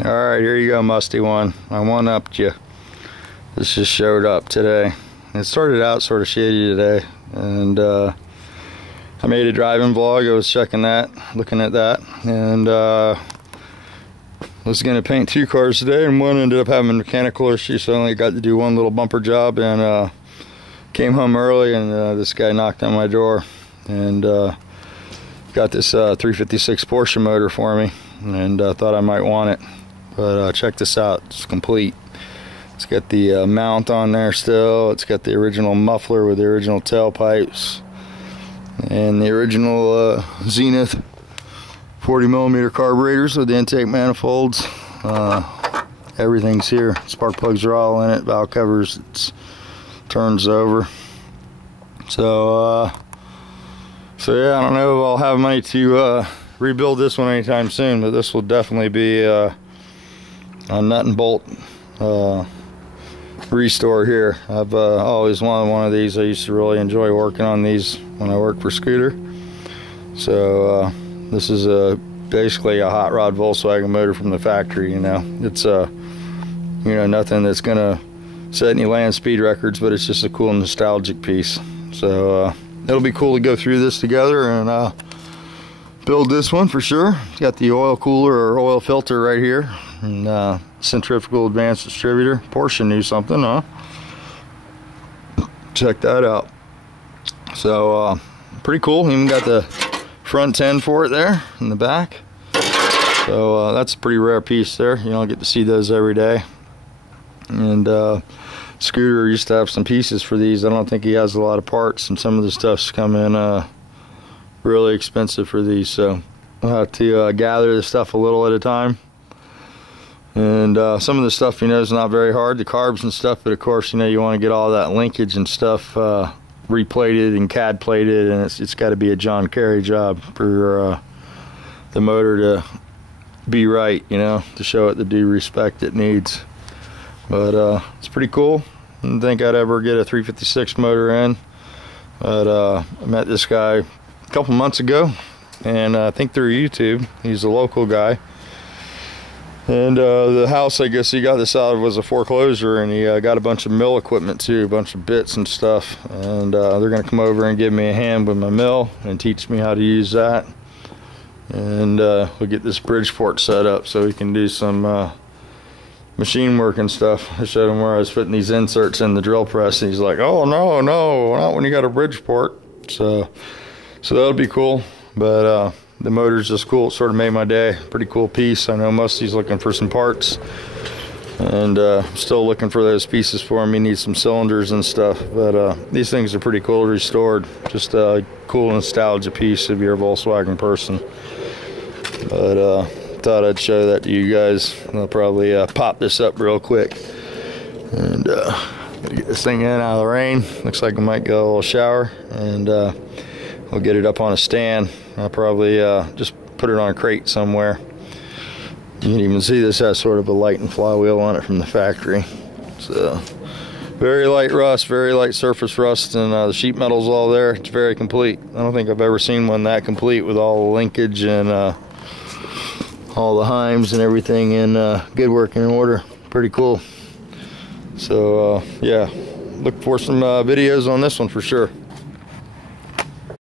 Alright, here you go, musty one. I one-upped you. This just showed up today. It started out sort of shady today, and I made a driving vlog. I was checking that, looking at that, and was going to paint two cars today, and one ended up having mechanical issues, so I only got to do one little bumper job, and came home early, and this guy knocked on my door and got this 356 Porsche motor for me, and thought I might want it. But check this out, it's complete. It's got the mount on there still. It's got the original muffler with the original tailpipes and the original Zenith 40mm carburetors with the intake manifolds. Everything's here. Spark plugs are all in it. Valve covers, it turns over. So yeah, I don't know if I'll have money to rebuild this one anytime soon, but this will definitely be a nut and bolt restore here. I've always wanted one of these. I used to really enjoy working on these when I worked for Scooter. So this is basically a hot rod Volkswagen motor from the factory. You know, it's nothing that's gonna set any land speed records, but it's just a cool nostalgic piece. So it'll be cool to go through this together and build this one for sure. It's got the oil cooler or oil filter right here, and centrifugal advanced distributor. Porsche knew something, huh? Check that out. So pretty cool. Even got the front end for it there in the back. So that's a pretty rare piece there. You don't get to see those every day. And Scooter used to have some pieces for these. I don't think he has a lot of parts, and some of the stuff's come in really expensive for these. So I'll have to gather the stuff a little at a time. And some of the stuff, is not very hard, the carbs and stuff, but of course, you want to get all that linkage and stuff replated and CAD plated, and it's got to be a John Kerry job for the motor to be right, to show it the due respect it needs. But it's pretty cool. I didn't think I'd ever get a 356 motor in, but I met this guy a couple months ago, and I think through YouTube. He's a local guy. And the house, I guess he got this out of, was a foreclosure, and he got a bunch of mill equipment too, a bunch of bits and stuff. And they're going to come over and give me a hand with my mill and teach me how to use that. And we'll get this Bridgeport set up so we can do some machine work and stuff. I showed him where I was putting these inserts in the drill press, and he's like, "Oh no, not when you got a Bridgeport." So that'll be cool. But the motor's just cool. It sort of made my day. Pretty cool piece. I know Musty's looking for some parts, and still looking for those pieces for him. He needs some cylinders and stuff, but these things are pretty cool restored. Just a cool nostalgia piece if you're a Volkswagen person. But thought I'd show that to you guys. I'll probably pop this up real quick and get this thing in out of the rain. Looks like I might get a little shower, and we'll get it up on a stand. I'll probably just put it on a crate somewhere. You can even see this has sort of a light and flywheel on it from the factory. So very light rust, very light surface rust, and the sheet metal's all there. It's very complete. I don't think I've ever seen one that complete with all the linkage and all the heims and everything in good working order. Pretty cool. So yeah, look for some videos on this one for sure.